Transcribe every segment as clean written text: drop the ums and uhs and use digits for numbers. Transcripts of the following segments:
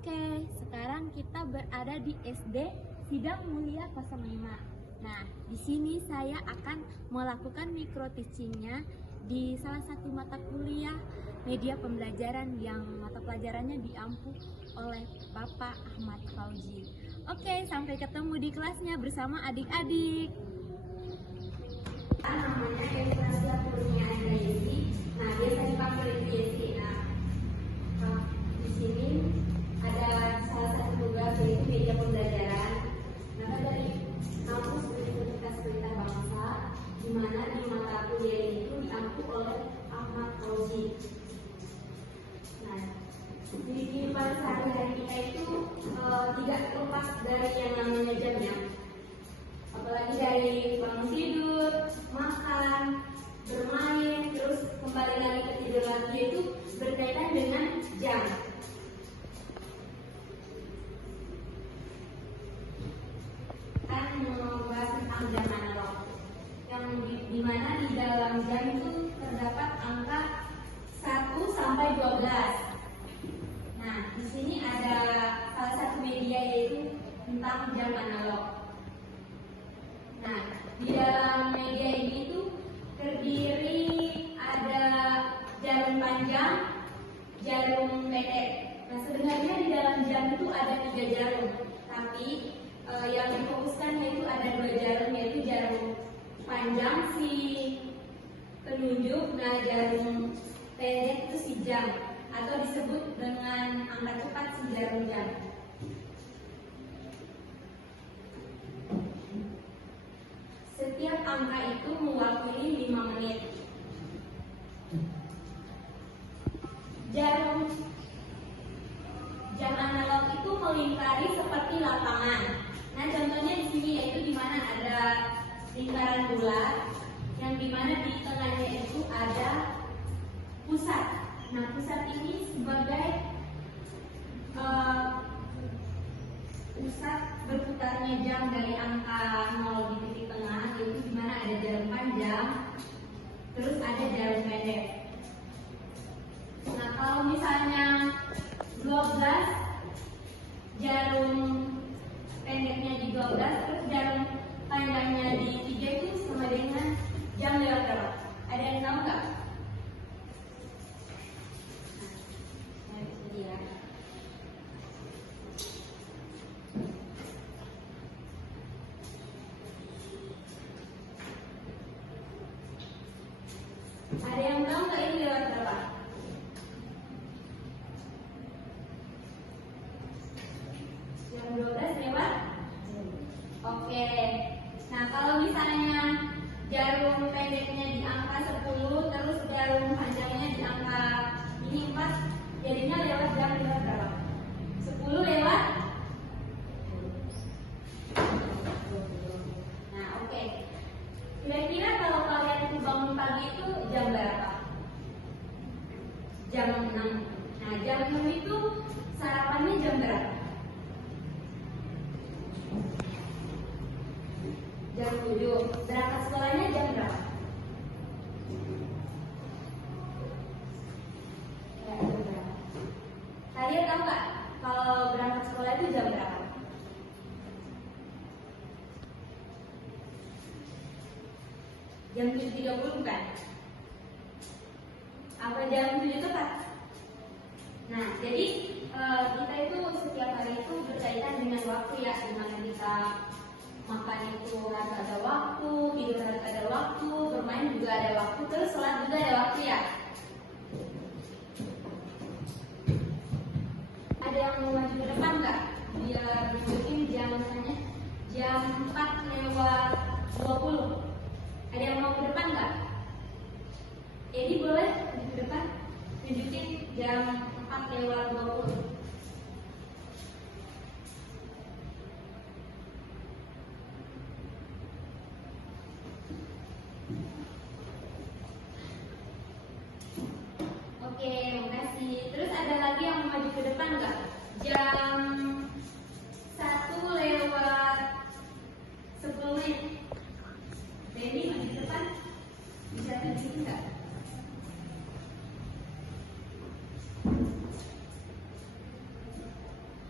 Oke, sekarang kita berada di SD Sidang Mulia 05. Nah, di sini saya akan melakukan micro teachingnya di salah satu mata kuliah media pembelajaran yang mata pelajarannya diampu oleh Bapak Ahmad Fauzi. Oke, sampai ketemu di kelasnya bersama adik-adik. Namanya Evasia Kurnia Andresi. Nah, biasa dipanggil Yesi. Nah, di sini ada salah satu tugas yaitu media pembelajaran. Maka dari kampus Universitas Pelita Bangsa, di mana di mata kuliah itu diampu oleh Ahmad Fauzi. Nah, di kehidupan sehari-hari kita itu tidak lepas dari yang namanya jamnya. Apalagi dari bangun tidur, makan, bermain, terus kembali lagi ke tidur lagi, itu berkaitan dengan jam. Kan membahas tentang jam analog, yang dimana di dalam jam itu terdapat angka 1 sampai 12. Nah, di sini ada salah satu media yaitu tentang jam analog. Nah, di dalam media ini tuh terdiri ada jarum panjang, jarum pendek. Nah, sebenarnya di dalam jam itu ada 3 jarum, tapi yang difokuskan yaitu ada 2 jarum, yaitu jarum panjang si penunjuk, nah jarum pendek itu si jam, atau disebut dengan angka cepat si jarum jam. Setiap angka itu mewakili 5 menit. Jam analog itu melingkari seperti lapangan. Nah, contohnya di sini yaitu di mana ada lingkaran bulat, yang di mana di tengahnya itu ada pusat. Nah, pusat ini sebagai pusat berputarnya jam dari angka 0 di titik tengah, yaitu di mana ada jarum panjang, terus ada jarum pendek. Nah, kalau misalnya 12, jarum pendeknya di 12, terus jarum panjangnya di 3 itu sama dengan jam lewat berapa? Ada yang tahu nggak? Nah, itu dia. Ada yang tahu nggak ini lewat berapa? Jam 12 lewat? Oke. Nah, kalau misalnya jarum pendeknya di angka 10, terus jarum panjangnya di angka ini 4, jadinya lewat jam lewat berapa? 10 lewat? Nah, oke. Kira-kira kalau kalian itu bangun pagi itu jam berapa? Jam 6. Nah, jam 6 itu sarapannya jam berapa? Jam 7. Berangkat sekolahnya jam berapa? Kalian tahu nggak kalau berangkat sekolah itu jam berapa? Jam 7.30 bukan? Apa jam 7 tepat? Nah, jadi kita itu setiap hari itu berkaitan dengan waktu ya, dimana kita makan itu harus ada waktu, tidur harus ada waktu, bermain juga ada waktu, terus sholat juga ada waktu ya. Ada yang mau maju ke depan nggak? Biar nunjukin jam misalnya jam 4:20. Ada yang mau ke depan nggak? Jadi boleh di depan nunjukin jam 4:20. Oke, makasih. Terus ada lagi yang mau maju ke depan nggak? Jam 1:10. Denny maju ke depan. Bisa tunjukin nggak?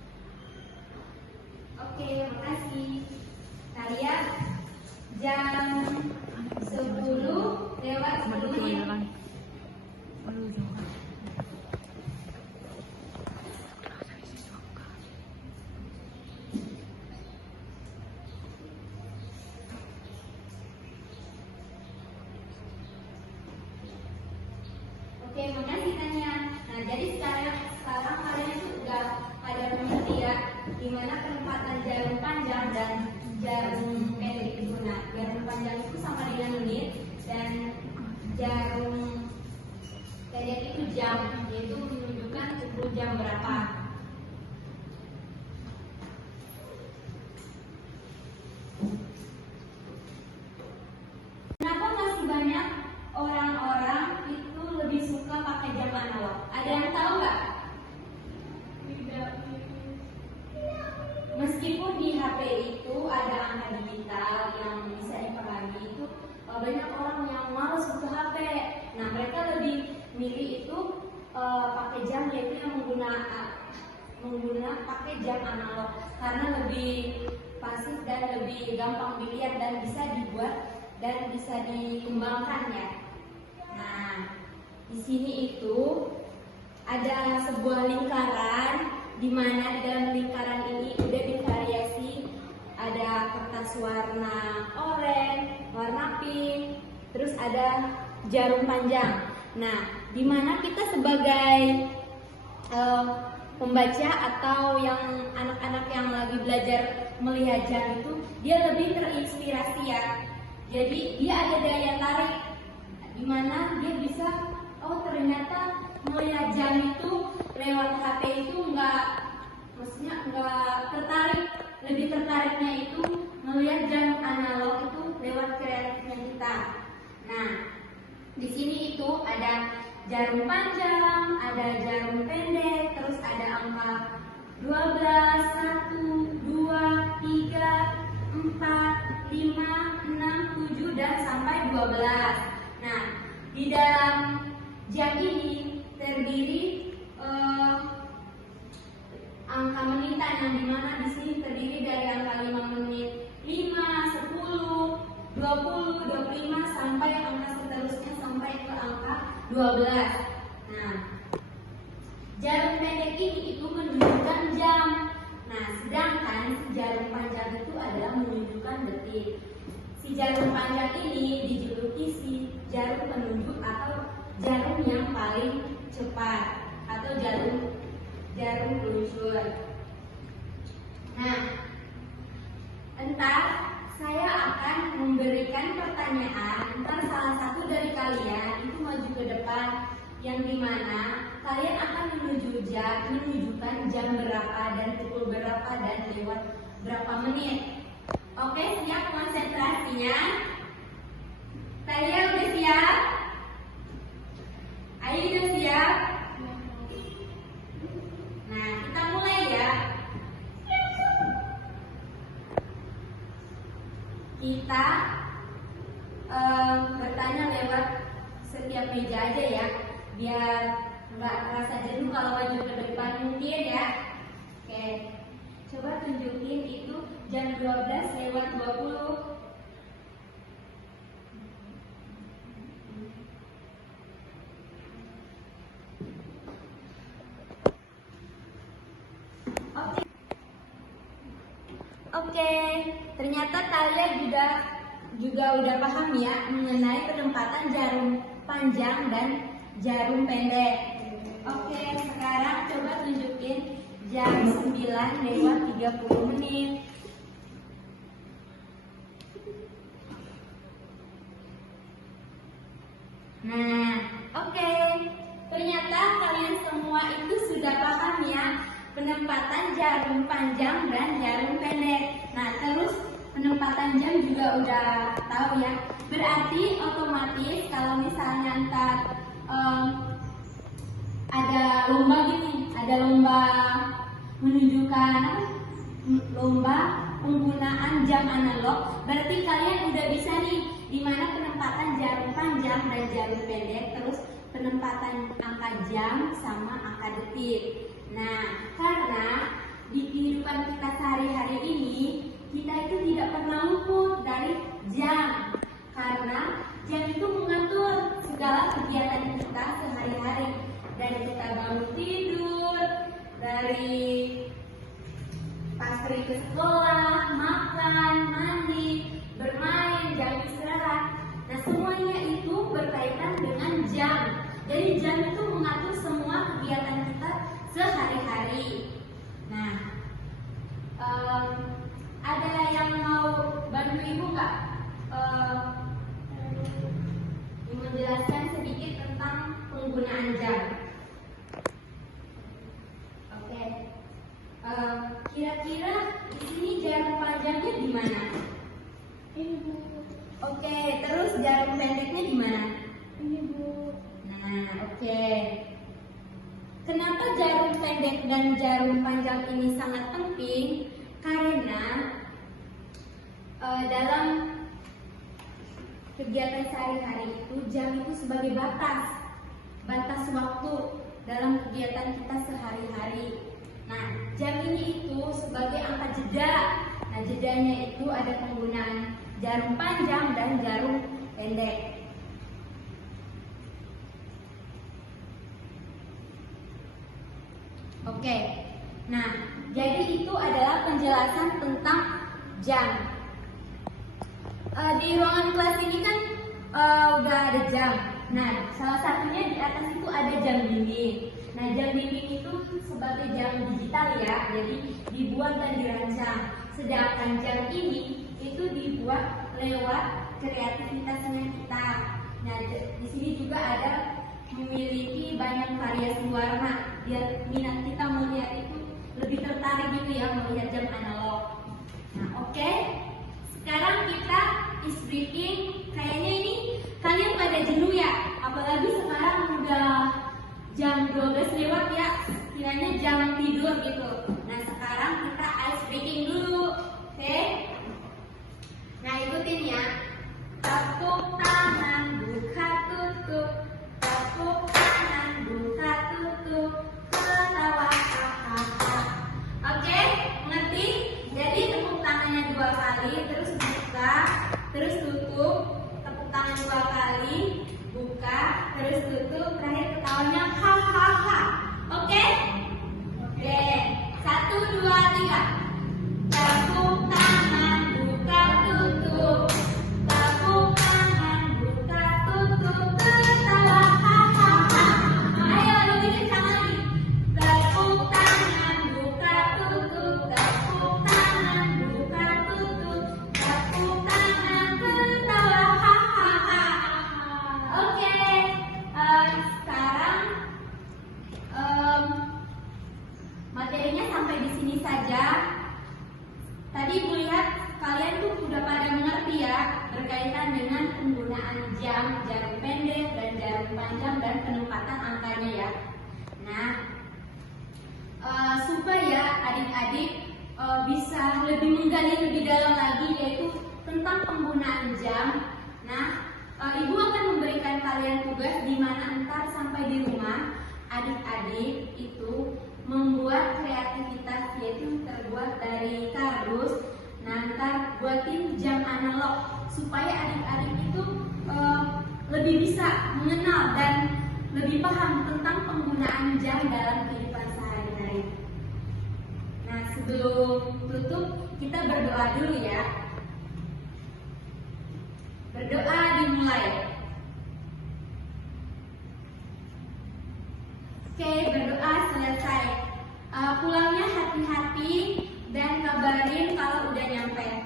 jam 10:10. Oke, makasih Tania. Nah, jadi sekarang kalian itu udah pada mengerti ya, gimana penempatan jarum panjang dan jarum pendek itu. Nah, jarum panjang itu sama dengan menit dan jarum pendek itu jam, yaitu menunjukkan pukul jam berapa. Kenapa masih banyak orang-orang itu lebih suka pakai jam analog? Ada yang tahu nggak? Meskipun di HP itu ada angka digital yang bisa dipahami, itu banyak orang yang malas buka HP. Nah, mereka lebih milih itu pakai jam, yaitu yang mengguna pakai jam analog karena lebih pasif dan lebih gampang dilihat dan bisa dibuat dan bisa dikembangkan ya. Nah, di sini itu ada sebuah lingkaran di mana di dalam lingkaran ini udah divariasi, ada kertas warna oranye, warna pink, terus ada jarum panjang. Nah, di mana kita sebagai pembaca atau yang anak-anak yang lagi belajar melihat jam itu, dia lebih terinspirasi ya. Jadi dia ada daya tarik di mana dia bisa, oh ternyata melihat jam itu lewat HP itu enggak tertarik, lebih tertariknya itu melihat jam analog itu lewat kreatifnya kita. Nah, di sini itu ada jarum panjang, ada jarum pendek, terus ada angka 12, 1, 2, 3, 4, 5, 6, 7 dan sampai 12. Nah, di dalam jam ini terdiri angka menitan, yang dimana di sini terdiri dari angka 5 menit, 5, 10, 20, 25 sampai angka seterusnya sampai ke angka 12. Nah, jarum pendek ini itu menunjukkan jam. Nah, sedangkan si jarum panjang itu adalah menunjukkan detik. Si jarum panjang ini dijuluki si jarum penunjuk atau jarum yang paling cepat atau jarum peluncur. Nah, entar saya akan memberikan pertanyaan, entar salah satu dari kalian itu maju ke depan, yang dimana kalian akan menunjukkan jam berapa dan pukul berapa dan lewat berapa menit. Oke, siap konsentrasinya? Talia udah siap? Ayo udah siap? Nah, kita mulai ya. Kita bertanya lewat setiap meja aja ya, biar nggak terasa jenuh kalau maju ke depan mungkin ya. Oke, coba tunjukin itu jam 12:20. Oke, ternyata kalian juga udah paham ya mengenai penempatan jarum panjang dan jarum pendek. Oke, sekarang coba tunjukin jam 9:30. Nah, oke. Ternyata kalian semua itu sudah paham ya penempatan jarum panjang dan jarum pendek. Nah, terus penempatan jam juga udah tahu ya. Berarti otomatis kalau misalnya ntar ada lomba gini, ada lomba menunjukkan lomba penggunaan jam analog, berarti kalian udah bisa nih di mana penempatan jarum panjang dan jarum pendek, terus penempatan angka jam sama angka detik. Nah, karena di kehidupan kita sehari-hari ini, kita itu tidak pernah luput dari jam. Karena jam itu mengatur segala kegiatan kita sehari-hari. Dari kita bangun tidur, dari pas pergi ke sekolah, makan, mandi, bermain, jam istirahat. Nah, semuanya itu berkaitan dengan jam. Jadi jam itu mengatur semua kegiatan kita sehari-hari. Nah, ada yang mau bantu ibu nggak? Menjelaskan sedikit tentang penggunaan jam. Oke. Kira-kira di sini jarum panjangnya di mana? Ini Bu. Oke, terus jarum pendeknya di mana? Ini Bu. Nah, oke. Kenapa jarum pendek dan jarum panjang ini sangat penting? Karena dalam kegiatan sehari-hari itu jam itu sebagai batas waktu dalam kegiatan kita sehari-hari. Nah, jam ini itu sebagai angka jeda. Nah, jedanya itu ada penggunaan jarum panjang dan jarum pendek. Oke, nah jadi itu adalah penjelasan tentang jam. Di ruangan kelas ini kan udah ada jam. Nah, salah satunya di atas itu ada jam dinding. Nah, jam dinding itu sebagai jam digital ya, jadi dibuat dan dirancang. Sedangkan jam ini itu dibuat lewat kreativitasnya kita. Nah, di sini juga ada memiliki banyak variasi warna. Biar minat kita melihat itu lebih tertarik gitu ya melihat jam analog. Nah, oke. Sekarang kita is breaking. Kayaknya ini kalian pada jenuh ya. Apalagi sekarang udah jam 12 lewat ya. Kiranya jam tidur gitu. Nah, sekarang kita ice breaking dulu. Oke? Nah, ikutin ya. Tepuk tangan, buka tutup. Tepuk tangan, buka tutup. Ketawa hahaha. Oke? Mengerti? Jadi tepuk tangannya 2 kali, terus buka, terus tutup. Tepuk tangan 2 kali, buka, terus tutup. Terakhir ketawanya hahaha. Oke? Oke. 1, 2, 3. Tepuk tangan, buka tutup. Tepuk tangan, buka tutup. Ketawa hahaha. Ayo lebih kencang lagi. Tepuk tangan, buka tutup. Tepuk tangan, buka tutup. Tepuk tangan, ketawa hahaha. Oke. Sekarang materinya sampai di sini saja. Tadi Ibu lihat kalian tuh udah pada mengerti ya berkaitan dengan penggunaan jam, jarum pendek dan jarum panjang dan penempatan angkanya ya. Nah, supaya adik-adik bisa lebih menggali lebih dalam lagi yaitu tentang penggunaan jam. Nah, Ibu akan memberikan kalian tugas di mana entar sampai di rumah adik-adik itu membuat kreativitas yaitu terbuat dari kardus. Nah, ntar buatin jam analog supaya adik-adik itu lebih bisa mengenal dan lebih paham tentang penggunaan jam dalam kehidupan sehari-hari. Nah, sebelum tutup kita berdoa dulu ya. Berdoa dimulai. Oke, berdoa selesai. Pulangnya hati-hati dan kabarin kalau udah nyampe.